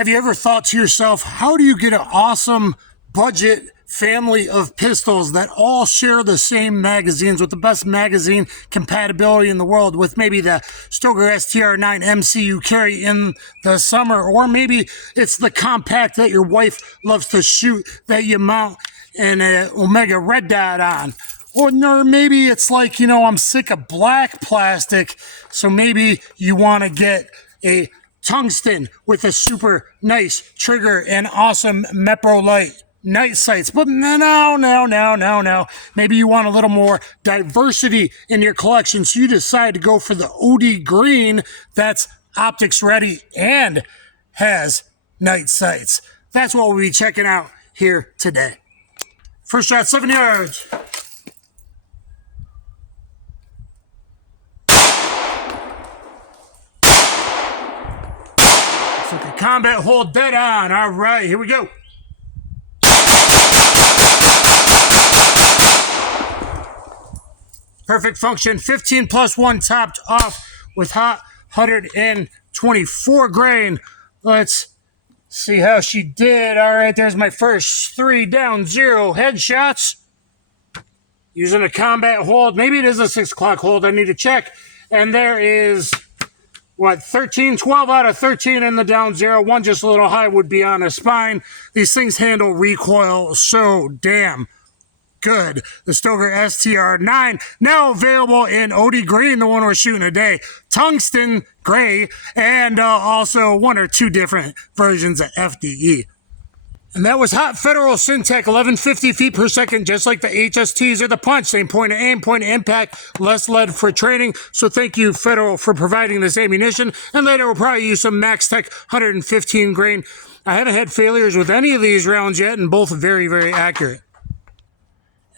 Have you ever thought to yourself, how do you get an awesome budget family of pistols that all share the same magazines with the best magazine compatibility in the world, with maybe the Stoeger STR-9 MC you carry in the summer, or maybe it's the compact that your wife loves to shoot that you mount an Omega red dot on. Or maybe it's like, I'm sick of black plastic, so maybe you want to get a tungsten with a super nice trigger and awesome Mepro light night sights. But no. Maybe you want a little more diversity in your collection, so you decide to go for the OD green that's optics ready and has night sights. That's what we'll be checking out here today. First shot, 7 yards. Looks like a combat hold dead on. All right, here we go. Perfect function, 15 plus 1 topped off with hot 124 grain. Let's see how she did. All right, there's my first 3 down 0 headshots. Using a combat hold. Maybe it is a 6 o'clock hold. I need to check. And there is, 12 out of 13 in the down 0. One just a little high would be on a spine. These things handle recoil so damn good. The Stoeger STR-9, now available in OD green, the one we're shooting today, tungsten gray, and also 1 or 2 different versions of FDE. And that was hot Federal Syntech, 1150 feet per second, just like the HSTs or the Punch. Same point of aim, point of impact, less lead for training. So thank you, Federal, for providing this ammunition. And later we'll probably use some MaxTech 115 grain. I haven't had failures with any of these rounds yet, and both very, very accurate.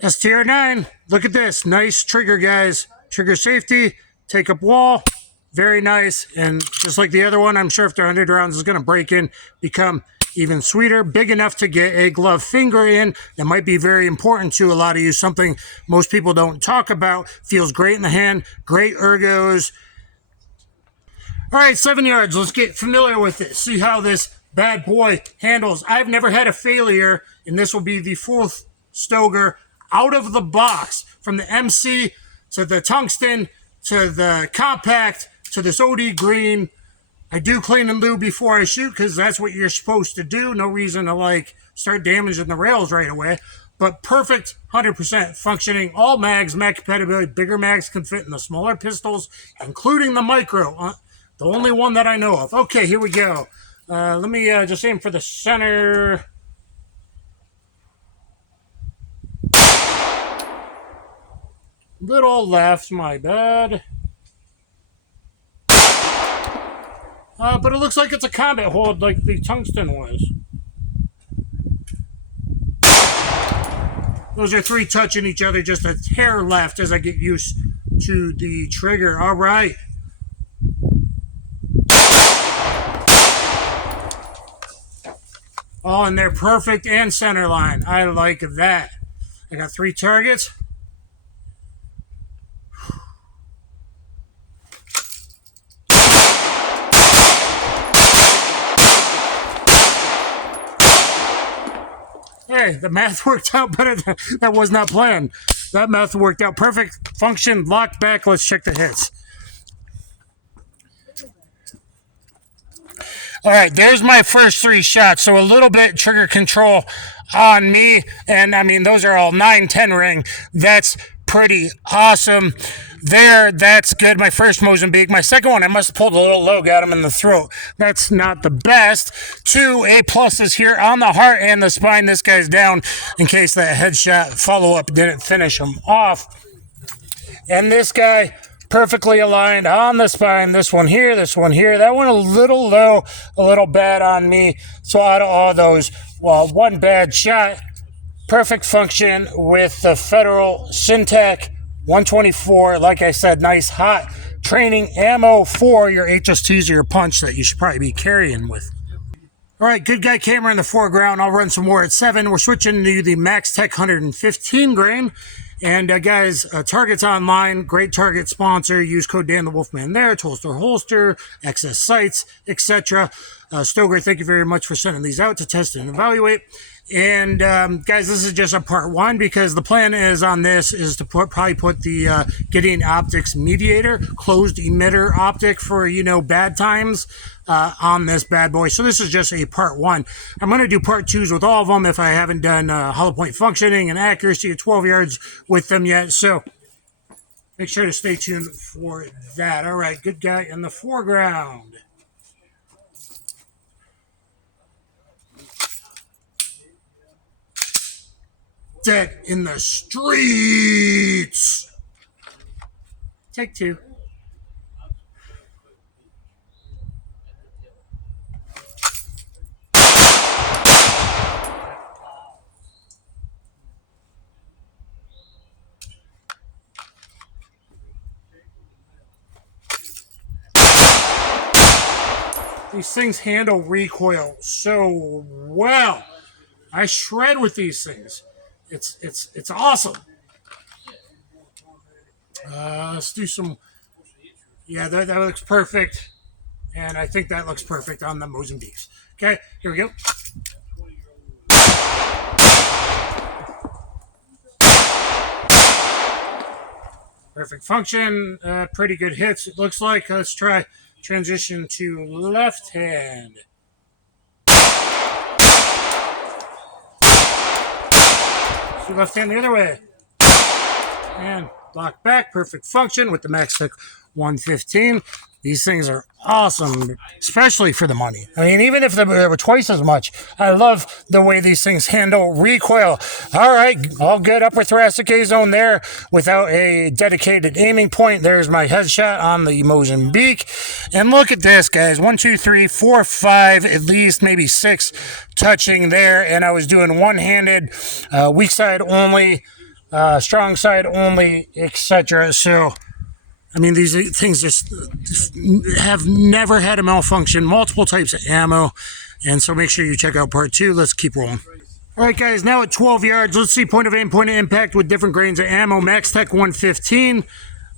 STR-9, look at this. Nice trigger, guys. Trigger safety, take up wall, very nice. And just like the other one, I'm sure after 100 rounds is going to break in, become even sweeter, big enough to get a glove finger in. That might be very important to a lot of you, something most people don't talk about. Feels great in the hand, great ergos. All right, 7 yards. Let's get familiar with it. See how this bad boy handles. I've never had a failure, and this will be the 4th Stoeger out of the box, from the MC to the tungsten to the compact to this OD green. I do clean and lube before I shoot, because that's what you're supposed to do. No reason to start damaging the rails right away. But perfect, 100% functioning. All mags, mag compatibility. Bigger mags can fit in the smaller pistols, including the micro. The only one that I know of. Okay, here we go. Let me just aim for the center. Little left, my bad. But it looks like it's a combat hold like the tungsten was. Those are 3 touching each other, just a hair left as I get used to the trigger. All right. Oh, and they're perfect and center line. I like that. I got 3 targets. Hey, the math worked out better than that. Was not planned. That math worked out perfect. Function, locked back. Let's check the hits. All right, there's my first 3 shots. So a little bit trigger control on me. And I mean, those are all 9-10 ring. That's pretty awesome. There, that's good. My first Mozambique. My second one, I must have pulled a little low, got him in the throat. That's not the best. 2 A+ here on the heart and the spine. This guy's down in case that headshot follow-up didn't finish him off. And this guy, perfectly aligned on the spine. This one here, this one here. That one a little low, a little bad on me. So out of all those, well, 1 bad shot. Perfect function with the Federal Syntech 124. Like I said, nice hot training ammo for your HSTs or your Punch that you should probably be carrying with. All right, good guy camera in the foreground. I'll run some more at 7. We're switching to the MaxTech 115 grain. And guys, Targets Online, great Target sponsor. Use code Dan the Wolfman there. Holster, excess sights, etc. Stoeger, thank you very much for sending these out to test and evaluate. And guys, this is just a part one because the plan is on this is to probably put the Gideon Optics Mediator, closed emitter optic for, you know, bad times on this bad boy. So this is just a part one. I'm going to do part twos with all of them if I haven't done hollow point functioning and accuracy at 12 yards with them yet. So make sure to stay tuned for that. All right, good guy in the foreground. Dead in the streets. Take two. These things handle recoil so well. I shred with these things. It's awesome. Let's do some. Yeah, that looks perfect, and I think that looks perfect on the Mozambiques. Okay, here we go. Perfect function. Pretty good hits. It looks like. Let's try transition to left hand. So left hand the other way. And block back. Perfect function with the MaxTech 115. These things are awesome, especially for the money. I mean, even if they were twice as much, I love the way these things handle recoil. All right, all good upper thoracic A zone there without a dedicated aiming point. There's my headshot on the Mozambique. And look at this, guys. 1, 2, 3, 4, 5, at least maybe 6 touching there. And I was doing one-handed, weak side only, strong side only, etc. So I mean, these things just have never had a malfunction, multiple types of ammo, and so make sure you check out part two. Let's keep rolling. All right, guys, now at 12 yards, let's see point of aim, point of impact with different grains of ammo. MaxTech 115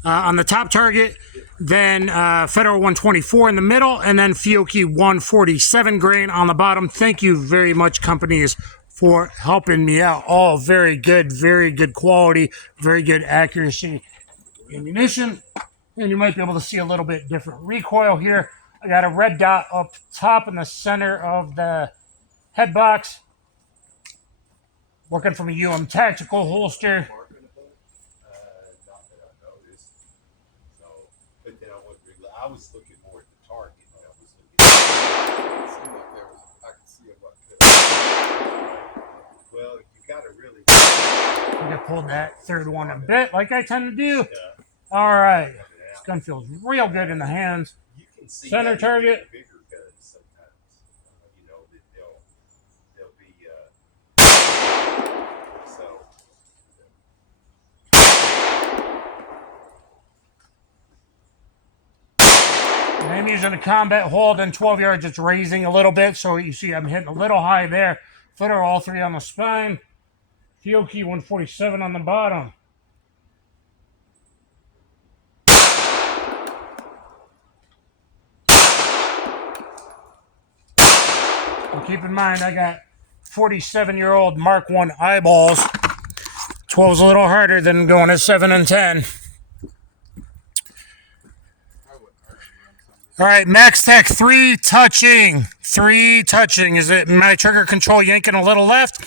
on the top target, then Federal 124 in the middle, and then Fiocchi 147 grain on the bottom. Thank you very much, companies, for helping me out. All very good quality, very good accuracy. Ammunition, and you might be able to see a little bit different recoil here. I got a red dot up top in the center of the head box, working from a tactical holster. I was looking more at the target. It seemed like I could see it. Well, you got to really. I'm gonna pull that third one a bit, like I tend to do. Yeah. All right, this gun feels real good in the hands. You can see center target. Bigger guns sometimes, you know, that they'll be so. I'm using a combat hold in 12 yards. It's raising a little bit, so you see I'm hitting a little high there. Footer all three on the spine. Fiocchi 147 on the bottom. And keep in mind, I got 47-year-old Mark I eyeballs. 12's a little harder than going at 7 and 10. All right, MaxTech 3 touching. 3 touching. Is it my trigger control yanking a little left?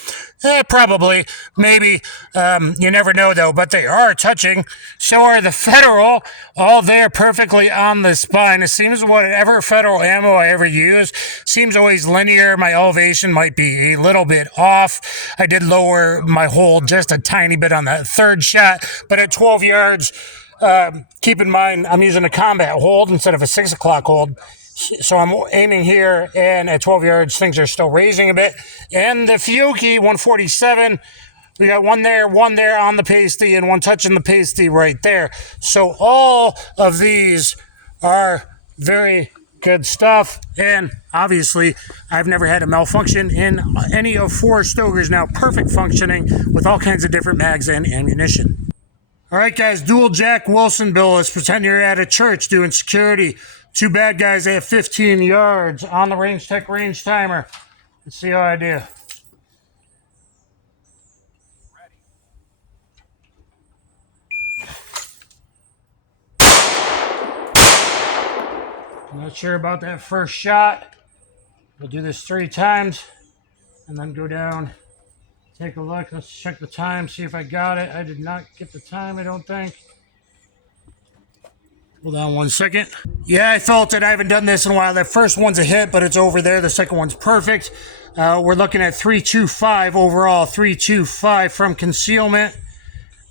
Probably. Maybe. You never know, though. But they are touching. So are the Federal. All there perfectly on the spine. It seems whatever Federal ammo I ever use seems always linear. My elevation might be a little bit off. I did lower my hold just a tiny bit on that third shot. But at 12 yards... keep in mind, I'm using a combat hold instead of a 6 o'clock hold. So I'm aiming here, and at 12 yards, things are still raising a bit. And the Fiocchi 147, we got one there on the pasty, and one touching the pasty right there. So all of these are very good stuff. And obviously, I've never had a malfunction in any of 4 Stoegers now. Perfect functioning with all kinds of different mags and ammunition. All right, guys, dual Jack Wilson bill. Let's pretend you're at a church doing security. Two bad guys at 15 yards on the Range Tech range timer. Let's see how I do. I'm not sure about that first shot. We'll do this 3 times and then go down, take a look. Let's check the time, see if I got it. I did not get the time, I don't think. Hold on 1 second. Yeah, I felt it. I haven't done this in a while. That first one's a hit, but it's over there. The second one's perfect. We're looking at 325 overall, 325 from concealment.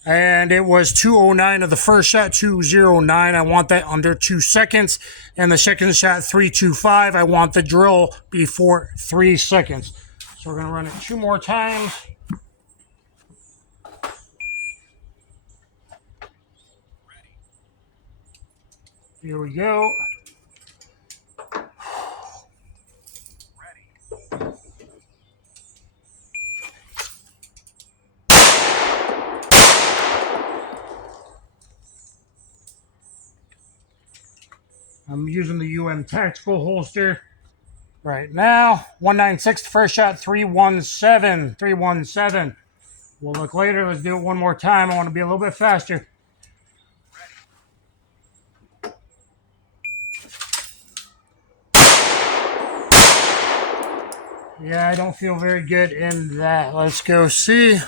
And it was 209 of the first shot, 209. I want that under 2 seconds. And the second shot, 325. I want the drill before 3 seconds. So we're going to run it 2 more times. Here we go. I'm using the UM tactical holster right now. 196, the first shot, 317. 317. We'll look later. Let's do it 1 more time. I want to be a little bit faster. Yeah, I don't feel very good in that. Let's go see.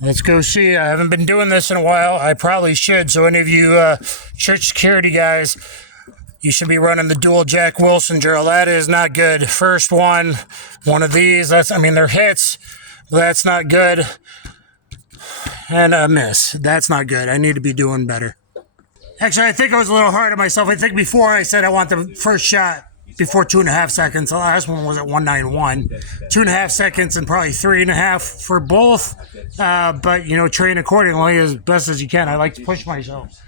Let's go see. I haven't been doing this in a while. I probably should. So any of you church security guys, you should be running the dual Jack Wilson drill. That is not good. First one of these. They're hits. That's not good. And a miss. That's not good. I need to be doing better. Actually, I think I was a little hard on myself. I think before I said I want the first shot before 2.5 seconds. The last one was at 191. 2.5 seconds and probably 3.5 for both. But, train accordingly as best as you can. I like to push myself.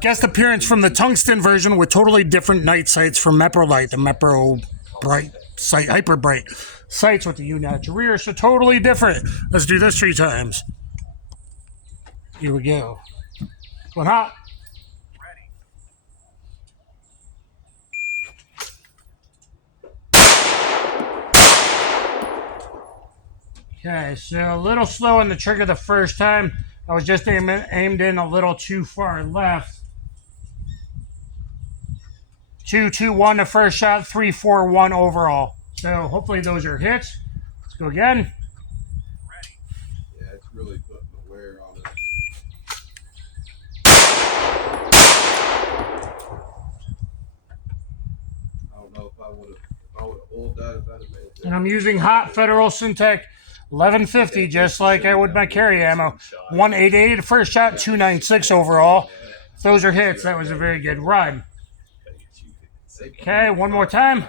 Guest appearance from the tungsten version with totally different night sights from Meprolite, the Mepro Bright sight, Hyper Bright sights with the U-notch rear. So totally different. Let's do this 3 times. Here we go. Going hot. Okay, so a little slow on the trigger the first time. I was just aimed in a little too far left. 2-2-1 the first shot, 3-4-1 overall. So hopefully those are hits. Let's go again. Yeah, it's really putting the wear on it. I don't know if I would have pulled that if I'd have made it. And I'm using hot Federal Syntec 1150, just like I would my carry ammo. 188 the first shot, 296 overall. If those are hits, that was a very good run. Okay, 1 more time.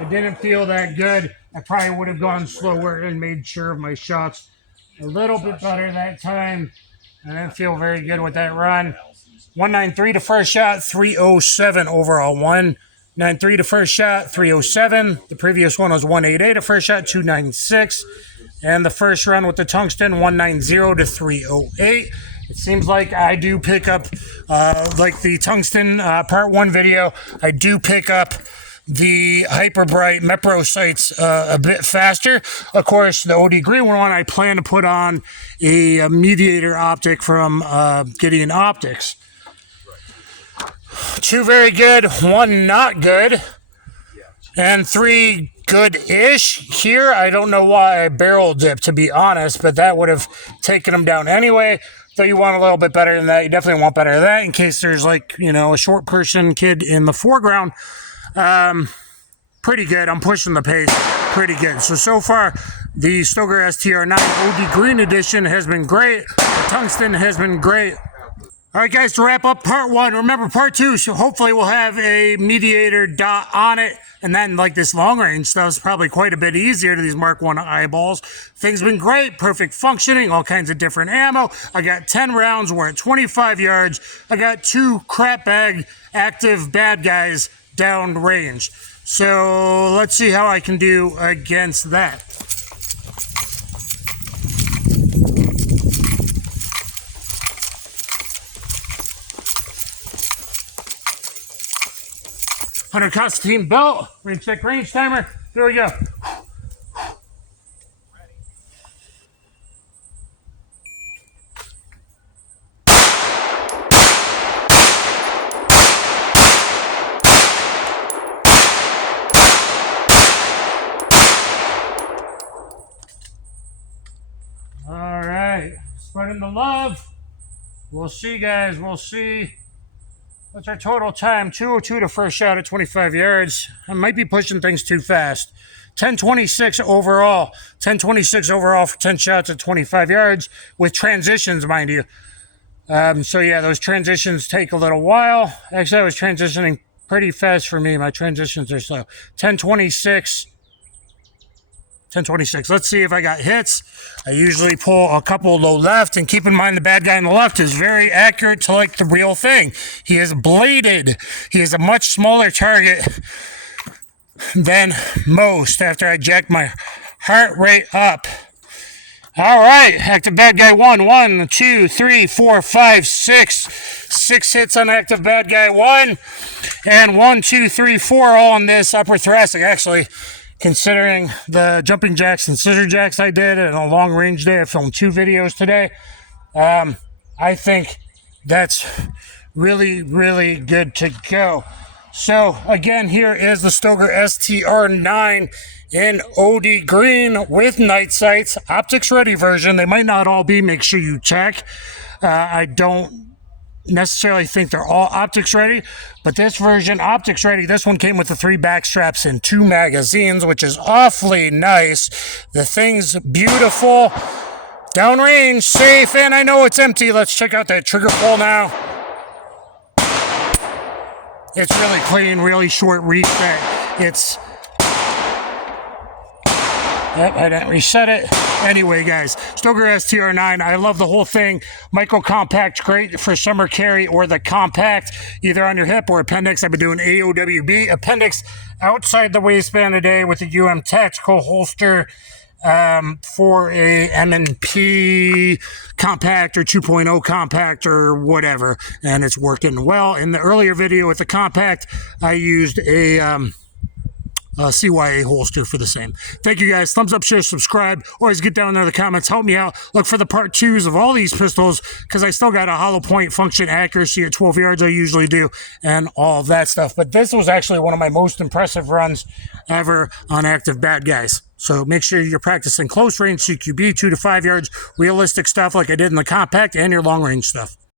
It didn't feel that good. I probably would have gone slower and made sure of my shots a little bit better that time. I didn't feel very good with that run. 193 the first shot, 307 overall. 193 the first shot, 307. The previous one was 188 the first shot, 296. And the first run with the tungsten, 190 to 308. It seems like I do pick up, like the tungsten part 1 video, I do pick up the Hyper Bright Mepro sights a bit faster. Of course, the OD green one, I plan to put on a mediator optic from Gideon Optics. 2 very good, 1 not good, and 3 good-ish. Here, I don't know why I barrel dipped, to be honest, but that would have taken them down anyway. So you want a little bit better than that. You definitely want better than that in case there's a short person kid in the foreground. Pretty good. I'm pushing the pace pretty good. So far, the Stoeger STR-9 OD Green Edition has been great. The tungsten has been great. All right, guys, to wrap up part 1, remember part 2, so hopefully we'll have a mediator dot on it. And then, this long-range stuff is probably quite a bit easier to these Mark 1 eyeballs. Things been great, perfect functioning, all kinds of different ammo. I got 10 rounds, we're at 25 yards. I got 2 crap bag active bad guys down range. So let's see how I can do against that. 100 Constantine belt, range check, range timer. There we go. All right, spreading the love. We'll see, guys. We'll see. What's our total time? 2:02 to first shot at 25 yards. I might be pushing things too fast. 10:26 overall. 10:26 overall for 10 shots at 25 yards with transitions, mind you. So yeah, those transitions take a little while. Actually, I was transitioning pretty fast for me. My transitions are slow. 10:26. 10:26. Let's see if I got hits. I usually pull a couple low left, and keep in mind the bad guy on the left is very accurate to like the real thing. He is bladed. He is a much smaller target than most after I jacked my heart rate up. All right, active bad guy 1. 1, 2, 3, 4, 5, 6. 6 hits on active bad guy 1. And 1, 2, 3, 4 all on this upper thoracic. Actually, considering the jumping jacks and scissor jacks I did and a long range day, I filmed 2 videos today. I think that's really, really good to go. So again, here is the Stoeger STR-9 in OD green with night sights, optics ready version. They might not all be, make sure you check. I don't necessarily think they're all optics ready, but this version, optics ready, this one came with the 3 back straps and 2 magazines, which is awfully nice. The thing's beautiful, downrange, safe, and I know it's empty. Let's check out that trigger pull now. It's really clean, really short reset. Yep, I didn't reset it. Anyway, guys, Stoeger STR-9, I love the whole thing. Micro compact, great for summer carry or the compact, either on your hip or appendix. I've been doing AOWB. Appendix outside the waistband today with the UM tactical holster for a M&P compact or 2.0 compact or whatever. And it's working well. In the earlier video with the compact, I used a CYA holster for the same. Thank you guys. Thumbs up, share, subscribe. Always get down there in the comments. Help me out. Look for the part 2s of all these pistols because I still got a hollow point function accuracy at 12 yards I usually do and all that stuff. But this was actually one of my most impressive runs ever on active bad guys. So make sure you're practicing close range CQB, 2 to 5 yards, realistic stuff like I did in the compact, and your long range stuff.